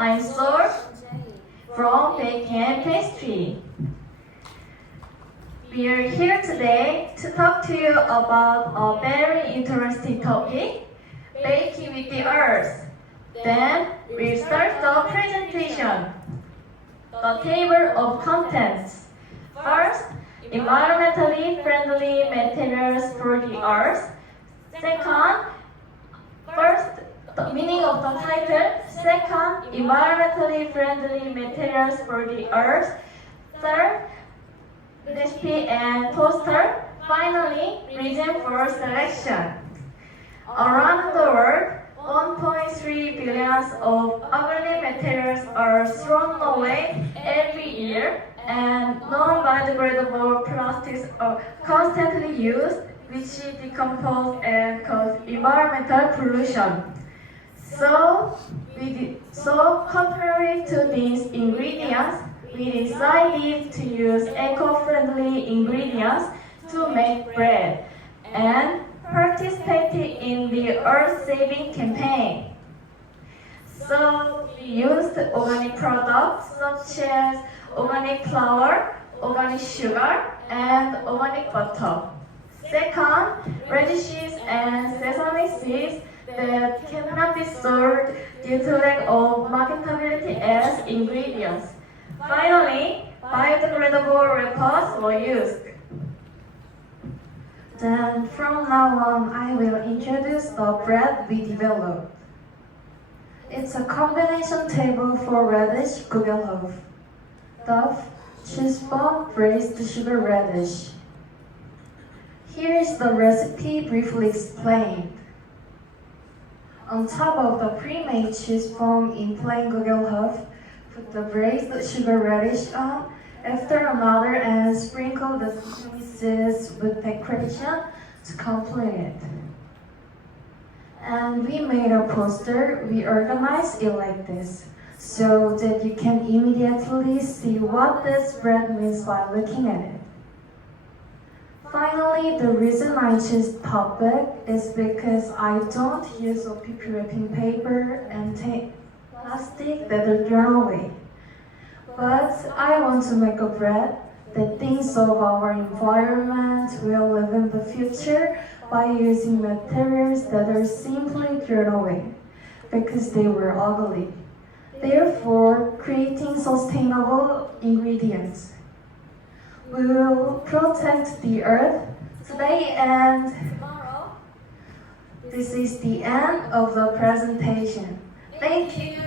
I'm Sol from Baking and Pastry. We are here today to talk to you about a very interesting topic, baking with the earth. Then we'll start the presentation. The table of contents. First, environmentally friendly materials for the earth. Second, the meaning of the title. Second, environmentally friendly materials for the earth. Third, recipe and poster. Finally, reason for selection. Around the world, 1.3 billion of ugly materials are thrown away every year, and non-biodegradable plastics are constantly used, which decompose and cause environmental pollution. So contrary to these ingredients, we decided to use eco-friendly ingredients to make bread and participated in the earth-saving campaign. So we used organic products such as organic flour, organic sugar, and organic butter. Second, radishes and sesame seeds that cannot be sold due to lack of marketability as ingredients. Finally, biodegradable wrappers were used. Then from now on, I will introduce the bread we developed. It's a combination table for radish gugelhof, duff, cheese bomb, braised sugar radish. Here is the recipe briefly explained. On top of the pre-made cheese bomb in plain gugelhof, put the braised sugar radish on, after another, and sprinkle the pieces with decoration to complete it. And we made a poster. We organized it like this, so that you can immediately see what this bread means by looking at it. Finally, the reason I chose public is because I don't use a PP wrapping paper and plastic that are thrown away. But I want to make a bread that thinks of our environment we'll live in the future by using materials that are simply thrown away because they were ugly. Therefore, creating sustainable ingredients. We will protect the earth today and tomorrow. This is the end of the presentation. Thank you.